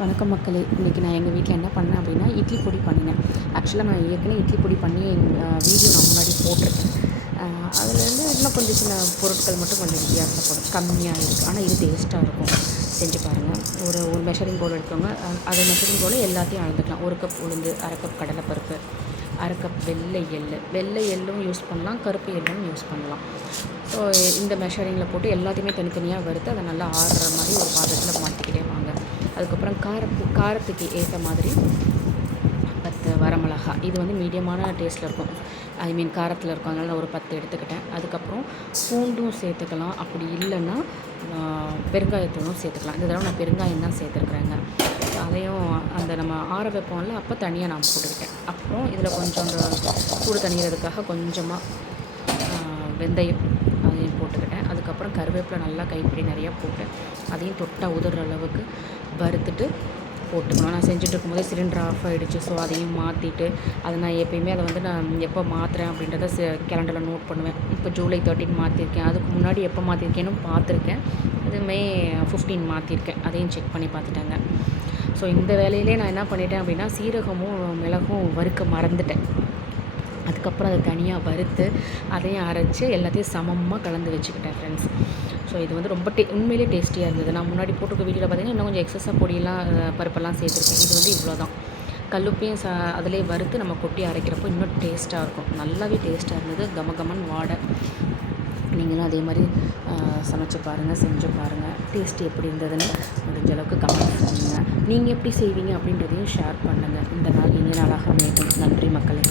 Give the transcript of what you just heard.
வணக்கம் மக்களே. இன்றைக்கி நான் எங்கள் வீட்டில் என்ன பண்ணேன் அப்படின்னா, இட்லி பொடி பண்ணினேன். ஆக்சுவலாக நான் ஏற்கனவே இட்லி பொடி பண்ணி வீடியோ நான் முன்னாடி போட்டிருக்கேன். அதுலேருந்து இன்னும் கொஞ்சம் சின்ன பொருட்கள் மட்டும் கொஞ்சம் வித்தியாசப்படும், கம்மியாக இருக்குது. ஆனால் இது டேஸ்ட்டாக இருக்கும். செஞ்சு பாருங்கள். ஒரு மெஷரிங் பவுல் எடுக்கோங்க. அதை மெஷரிங் பவுலில் எல்லாத்தையும் அளந்துக்கலாம். 1 கப் உளுந்து, 1/2 கப் கடலைப்பருப்பு, 1/2 கப் வெள்ளை எள்ளும் யூஸ் பண்ணலாம், கருப்பு எள்ளும் யூஸ் பண்ணலாம். ஸோ இந்த மெஷரிங்கில் போட்டு எல்லாத்தையுமே தனித்தனியாக வறுத்து அதை நல்லா ஆறுற மாதிரி ஒரு பாத்திரத்தில் மாற்றிக்கிட்டே வாங்க. அதுக்கப்புறம் காரத்துக்கு ஏற்ற மாதிரி 10 வரமிளகா. இது வந்து மீடியமான டேஸ்ட்டில் இருக்கும், காரத்தில் இருக்கும். அதனால் நான் ஒரு 10 எடுத்துக்கிட்டேன். அதுக்கப்புறம் பூண்டும் சேர்த்துக்கலாம். அப்படி இல்லைன்னா பெருங்காயத்தூளும் சேர்த்துக்கலாம். இந்த தடவை நான் பெருங்காயம் தான் சேர்த்துருக்குறேங்க. அதையும் அந்த நம்ம ஆற வைப்போம்ல, அப்போ தனியாக நான் போட்டுக்கிட்டேன். அப்புறம் இதில் கொஞ்சம் அந்த சூடு தணிகிறதுக்காக கொஞ்சமாக வெந்தயம் அதையும் போட்டுக்கிட்டேன். அதுக்கப்புறம் கருவேப்பிலை நல்லா கைப்பிடி நிறையா போட்டு அதையும் தொட்டால் உதிர்ற அளவுக்கு வறுத்துட்டு போட்டுக்கணும். நான் செஞ்சுட்டு இருக்கும்போதே சிலிண்டர் ஆஃப் ஆகிடுச்சு. ஸோ அதையும் மாற்றிட்டு அதை நான் எப்போயுமே அதை வந்து நான் எப்போ மாற்றுறேன் அப்படின்றத கேலண்டரில் நோட் பண்ணுவேன். இப்போ ஜூலை 13 மாற்றிருக்கேன். அதுக்கு முன்னாடி எப்போ மாற்றிருக்கேன்னு பார்த்துருக்கேன். அது மே 15 மாற்றிருக்கேன். அதையும் செக் பண்ணி பார்த்துட்டேங்க. ஸோ இந்த வேலையிலே நான் என்ன பண்ணிட்டேன் அப்படின்னா, சீரகமும் மிளகும் வறுக்க மறந்துட்டேன். அதுக்கப்புறம் அதை தனியாக வறுத்து அதையும் அரைச்சி எல்லாத்தையும் சமமாக கலந்து வச்சுக்கிட்டேன் ஃப்ரெண்ட்ஸ். ஸோ இது வந்து ரொம்ப உண்மையிலே டேஸ்டியாக இருந்தது. நான் முன்னாடி போட்டுக்க வீடியோவில் பார்த்திங்கன்னா இன்னும் கொஞ்சம் எக்ஸஸாக பொடியெல்லாம் பருப்பெல்லாம் சேர்த்துருக்கேன். இது வந்து இவ்வளோ தான். கல்லுப்பையும் அதிலே வறுத்து நம்ம கொட்டி அரைக்கிறப்போ இன்னும் டேஸ்ட்டாக இருக்கும். நல்லாவே டேஸ்ட்டாக இருந்தது. கமகமன் வாடை. நீங்களும் அதே மாதிரி சமைச்சு பாருங்கள், செஞ்சு பாருங்கள். டேஸ்ட்டு எப்படி இருந்ததுன்னு முடிஞ்ச அளவுக்கு கமெண்ட் பண்ணுங்கள். நீங்கள் எப்படி செய்வீங்க அப்படின்றதையும் ஷேர் பண்ணுங்கள். இந்த நாள் இனிய நாளாக அமையட்டும். நன்றி மக்களே.